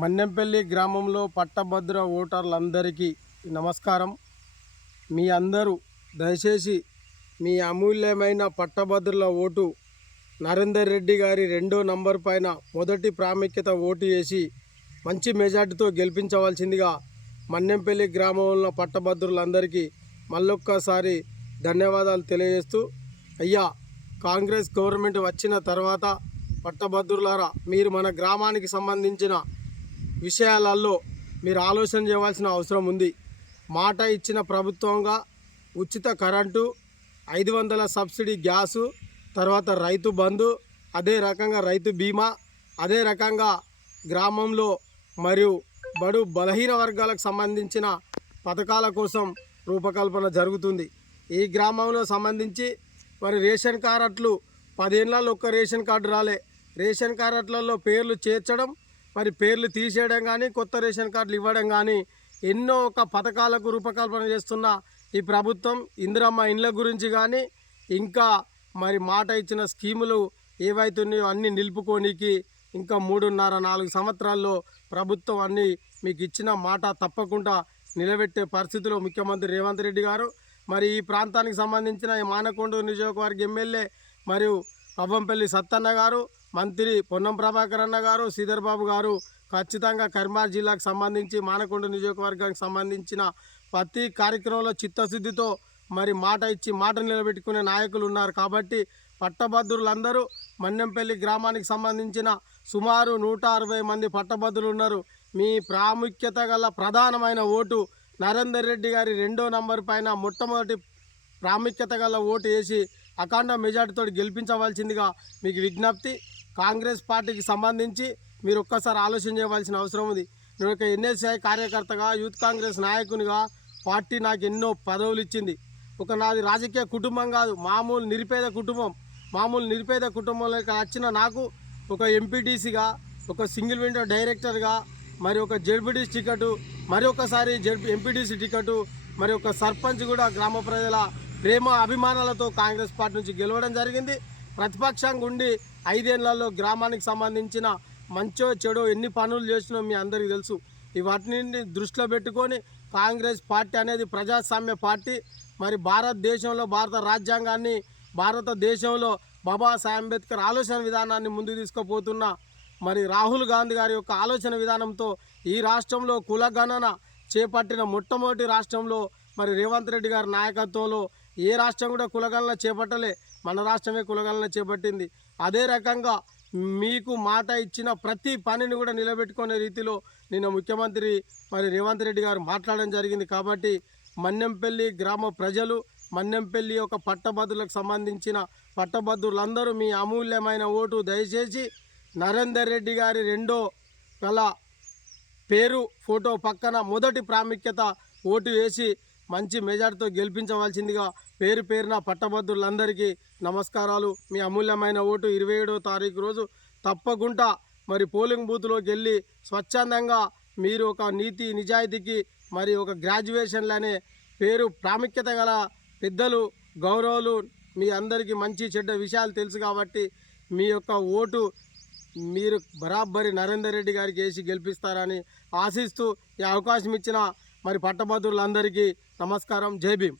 మన్నెంపల్లి గ్రామంలో పట్టభద్ర ఓటర్లందరికీ నమస్కారం. మీ అందరూ దయచేసి మీ అమూల్యమైన పట్టభద్రుల ఓటు నరేందర్ రెడ్డి గారి 2వ నంబర్ పైన మొదటి ప్రాముఖ్యత ఓటు వేసి మంచి మెజార్టీతో గెలిపించవలసిందిగా మన్నెంపల్లి గ్రామంలో పట్టభద్రులందరికీ మళ్ళొక్కసారి ధన్యవాదాలు తెలియజేస్తూ, అయ్యా కాంగ్రెస్ గవర్నమెంట్ వచ్చిన తర్వాత పట్టభద్రులారా మీరు మన గ్రామానికి సంబంధించిన విషయాలలో మీరు ఆలోచన చేయవలసిన అవసరం ఉంది. మాట ఇచ్చిన ప్రభుత్వంగా ఉచిత కరెంటు, 500 సబ్సిడీ గ్యాసు, తర్వాత రైతు బంధు, అదే రకంగా రైతు బీమా, అదే రకంగా గ్రామంలో మరియు బడు బలహీన వర్గాలకు సంబంధించిన పథకాల కోసం రూపకల్పన జరుగుతుంది. ఈ గ్రామంలో సంబంధించి మరి రేషన్ కార్డులు 10 ఏళ్ళలో ఒక్క రేషన్ కార్డు రాలే. రేషన్ కార్డులలో పేర్లు చేర్చడం, మరి పేర్లు తీసేయడం కానీ, కొత్త రేషన్ కార్డులు ఇవ్వడం కానీ ఎన్నో ఒక పథకాలకు రూపకల్పన చేస్తున్న ఈ ప్రభుత్వం ఇందిరమ్మ ఇండ్ల గురించి కానీ, ఇంకా మరి మాట ఇచ్చిన స్కీములు ఏవైతున్నాయో అన్నీ నిలుపుకోనికి ఇంకా 3.5-4 సంవత్సరాల్లో ప్రభుత్వం అన్నీ మీకు ఇచ్చిన మాట తప్పకుండా నిలబెట్టే పరిస్థితిలో ముఖ్యమంత్రి రేవంత్ రెడ్డి గారు, మరి ఈ ప్రాంతానికి సంబంధించిన ఈ మానకొండూరు నియోజకవర్గ ఎమ్మెల్యే మరియు అవ్వంపల్లి సత్తన్న గారు, మంత్రి పొన్నం ప్రభాకర్ అన్న గారు, శ్రీధర్ బాబు గారు ఖచ్చితంగా కరీంనగర్ జిల్లాకు సంబంధించి మానకొండూరు నియోజకవర్గానికి సంబంధించిన ప్రతి కార్యక్రమంలో చిత్తశుద్ధితో మరి మాట ఇచ్చి మాట నిలబెట్టుకునే నాయకులు ఉన్నారు. కాబట్టి పట్టభద్రులందరూ మన్నెంపల్లి గ్రామానికి సంబంధించిన సుమారు 160 మంది పట్టభద్రులు ఉన్నారు. మీ ప్రాముఖ్యత గల ప్రధానమైన ఓటు నరేందర్ రెడ్డి గారి 2వ నంబర్ పైన మొట్టమొదటి ప్రాముఖ్యత గల ఓటు వేసి అఖండ మెజార్టీతో గెలిపించవలసిందిగా మీకు విజ్ఞప్తి. కాంగ్రెస్ పార్టీకి సంబంధించి మీరు ఒక్కసారి ఆలోచన చేయవలసిన అవసరం ఉంది. నేను ఒక ఎన్ఎస్ఐ కార్యకర్తగా, యూత్ కాంగ్రెస్ నాయకునిగా పార్టీ నాకు ఎన్నో పదవులు ఇచ్చింది. ఒక నాది రాజకీయ కుటుంబం కాదు, మామూలు నిరుపేద కుటుంబం. మామూలు నిరుపేద కుటుంబంలోకి వచ్చిన నాకు ఒక ఎంపీటీసీగా, ఒక సింగిల్ విండో డైరెక్టర్గా, మరి ఒక జెడ్పీటీసీ టికెట్, మరి ఒకసారి ఎంపీటీసీ టికెట్, మరి ఒక సర్పంచ్ కూడా గ్రామ ప్రజల ప్రేమ అభిమానాలతో కాంగ్రెస్ పార్టీ నుంచి గెలవడం జరిగింది. ప్రతిపక్షంగా ఉండి 5 ఏళ్లలో గ్రామానికి సంబంధించిన మంచో చెడో ఎన్ని పనులు చేసినో మీ అందరికీ తెలుసు. వాటిని దృష్టిలో పెట్టుకొని కాంగ్రెస్ పార్టీ అనేది ప్రజాస్వామ్య పార్టీ. మరి భారతదేశంలో భారత రాజ్యాంగాన్ని, భారతదేశంలో బాబాసాహెబ్ అంబేద్కర్ ఆలోచన విధానాన్ని ముందుకు తీసుకుపోతున్న మరి రాహుల్ గాంధీ గారి యొక్క ఆలోచన విధానంతో ఈ రాష్ట్రంలో కులగణన చేపట్టిన మొట్టమొదటి రాష్ట్రంలో మరి రేవంత్ రెడ్డి గారి నాయకత్వంలో ఏ రాష్ట్రం కూడా కులగణన చేపట్టలే, మన రాష్ట్రమే కులగణన చేపట్టింది. అదే రకంగా మీకు మాట ఇచ్చిన ప్రతి పనిని కూడా నిలబెట్టుకునే రీతిలో నిన్న ముఖ్యమంత్రి మరి రేవంత్ రెడ్డి గారు మాట్లాడడం జరిగింది. కాబట్టి మన్నెంపల్లి గ్రామ ప్రజలు, మన్నెంపల్లి యొక్క పట్టభద్రులకు సంబంధించిన పట్టభద్రులందరూ మీ అమూల్యమైన ఓటు దయచేసి నరేందర్ రెడ్డి గారి 2వ గల పేరు ఫోటో పక్కన మొదటి ప్రాముఖ్యత ఓటు వేసి మంచి మెజార్టీతో గెలిపించవలసిందిగా పేరు పేరున పట్టభద్రులందరికీ నమస్కారాలు. మీ అమూల్యమైన ఓటు 27వ తారీఖు రోజు తప్పకుండా మరి పోలింగ్ బూత్లోకి వెళ్ళి స్వచ్ఛందంగా మీరు ఒక నీతి నిజాయితీకి మరి ఒక గ్రాడ్యుయేషన్లనే పేరు ప్రాముఖ్యత గల పెద్దలు, గౌరవులు మీ అందరికీ మంచి చెడ్డ విషయాలు తెలుసు కాబట్టి మీ యొక్క ఓటు మీరు బరాబరి నరేందర్ రెడ్డి గారికి వేసి గెలిపిస్తారని ఆశిస్తూ ఈ అవకాశం ఇచ్చిన మరి పట్టభద్రులందరికీ నమస్కారం. జై భీమ్.